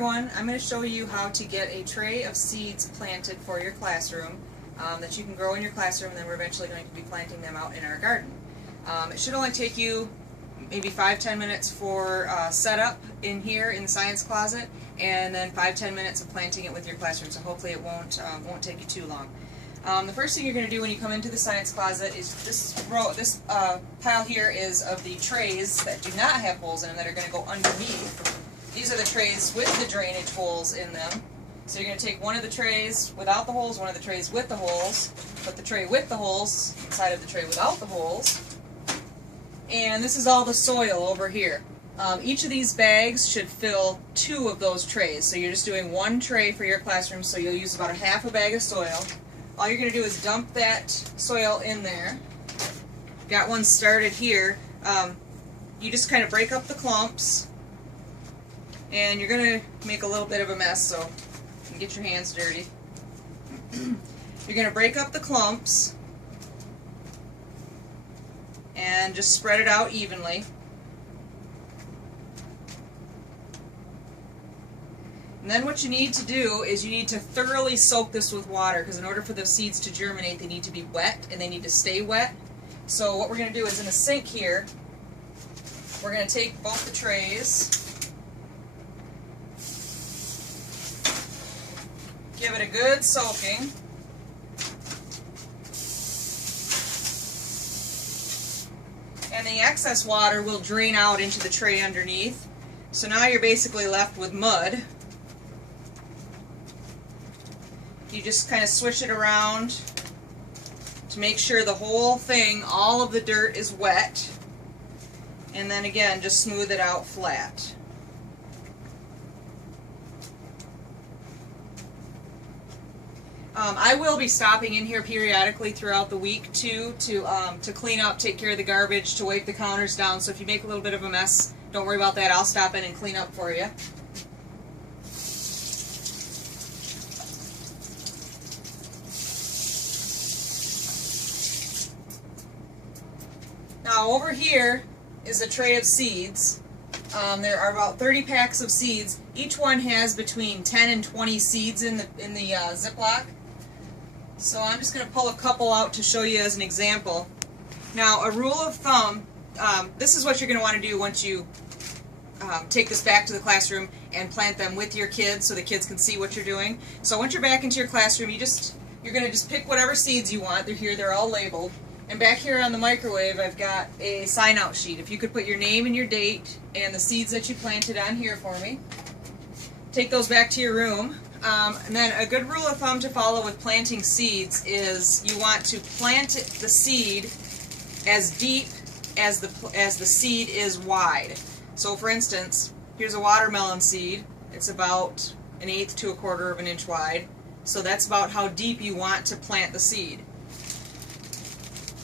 everyone, I'm going to show you how to get a tray of seeds planted for your classroom that you can grow in your classroom, and then we're eventually going to be planting them out in our garden. It should only take you maybe 5-10 minutes for setup in here in the science closet, and then 5-10 minutes of planting it with your classroom, so hopefully it won't take you too long. The first thing you're going to do when you come into the science closet is this pile here is of the trays that do not have holes in them that are going to go underneath. These are the trays with the drainage holes in them. So you're going to take one of the trays without the holes, one of the trays with the holes, put the tray with the holes inside of the tray without the holes, and this is all the soil over here. Each of these bags should fill 2 of those trays. So you're just doing 1 tray for your classroom, so you'll use about a half a bag of soil. All you're going to do is dump that soil in there. Got one started here. You just kind of break up the clumps, and you're going to make a little bit of a mess, so you can get your hands dirty. You're going to break up the clumps and just spread it out evenly. And then what you need to do is you need to thoroughly soak this with water, because in order for the seeds to germinate, they need to be wet and they need to stay wet. So what we're going to do is in the sink here, we're going to take both the trays, give it a good soaking, and the excess water will drain out into the tray underneath. So now you're basically left with mud. You just kind of swish it around to make sure the whole thing, all of the dirt is wet, and then again just smooth it out flat. I will be stopping in here periodically throughout the week too to clean up, take care of the garbage, to wipe the counters down, so if you make a little bit of a mess, don't worry about that. I'll stop in and clean up for you. Now over here is a tray of seeds. There are about 30 packs of seeds. Each one has between 10 and 20 seeds in the Ziploc. So I'm just going to pull a couple out to show you as an example. Now, a rule of thumb, this is what you're going to want to do once you take this back to the classroom and plant them with your kids so the kids can see what you're doing. So once you're back into your classroom, you're going to just pick whatever seeds you want. They're here, they're all labeled. And back here on the microwave, I've got a sign-out sheet. If you could put your name and your date and the seeds that you planted on here for me. Take those back to your room. And then a good rule of thumb to follow with planting seeds is you want to plant the seed as deep as the seed is wide. So for instance, here's a watermelon seed. It's about 1/8 to 1/4 of an inch wide. So that's about how deep you want to plant the seed.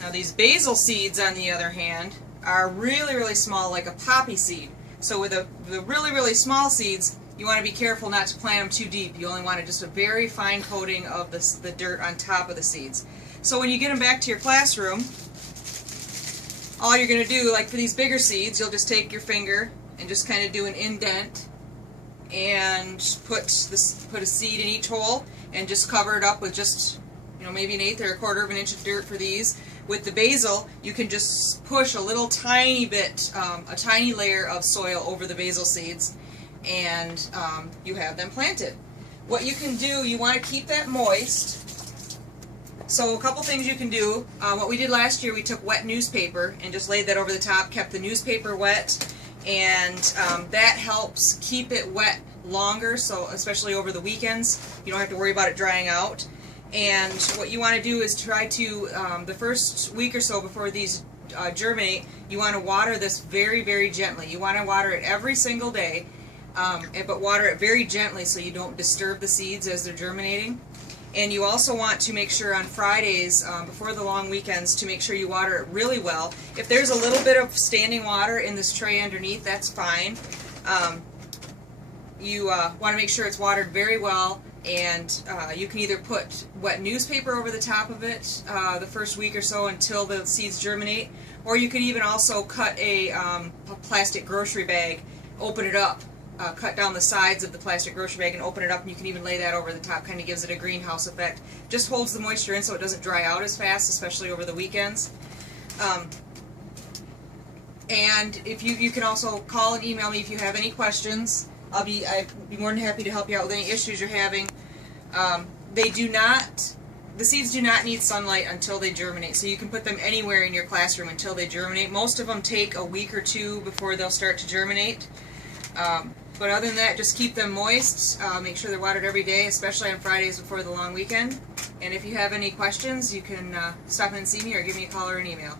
Now these basil seeds, on the other hand, are really, really small, like a poppy seed. So with the really, really small seeds, you want to be careful not to plant them too deep. You only want just a very fine coating of the dirt on top of the seeds. So when you get them back to your classroom, all you're going to do, like for these bigger seeds, you'll just take your finger and just kind of do an indent and put a seed in each hole and just cover it up with just, maybe 1/8 or 1/4 of an inch of dirt for these. With the basil, you can just push a little tiny bit, a tiny layer of soil over the basil seeds, and you have them planted. What you can do, you want to keep that moist. So a couple things you can do. What we did last year, we took wet newspaper and just laid that over the top, kept the newspaper wet, and that helps keep it wet longer, so especially over the weekends. You don't have to worry about it drying out. And what you want to do is try to, the first week or so before these germinate, you want to water this very, very gently. You want to water it every single day, but water it very gently so you don't disturb the seeds as they're germinating. And you also want to make sure on Fridays, before the long weekends, to make sure you water it really well. If there's a little bit of standing water in this tray underneath, that's fine. You want to make sure it's watered very well. And you can either put wet newspaper over the top of it the first week or so until the seeds germinate, or you can even also cut a plastic grocery bag, open it up, cut down the sides of the plastic grocery bag and open it up, and you can even lay that over the top. Kind of gives it a greenhouse effect. Just holds the moisture in so it doesn't dry out as fast, especially over the weekends. And if you can also call and email me if you have any questions. I'd be more than happy to help you out with any issues you're having. The seeds do not need sunlight until they germinate, so you can put them anywhere in your classroom until they germinate. Most of them take a week or two before they'll start to germinate. But other than that, just keep them moist. Make sure they're watered every day, especially on Fridays before the long weekend. And if you have any questions, you can stop in and see me or give me a call or an email.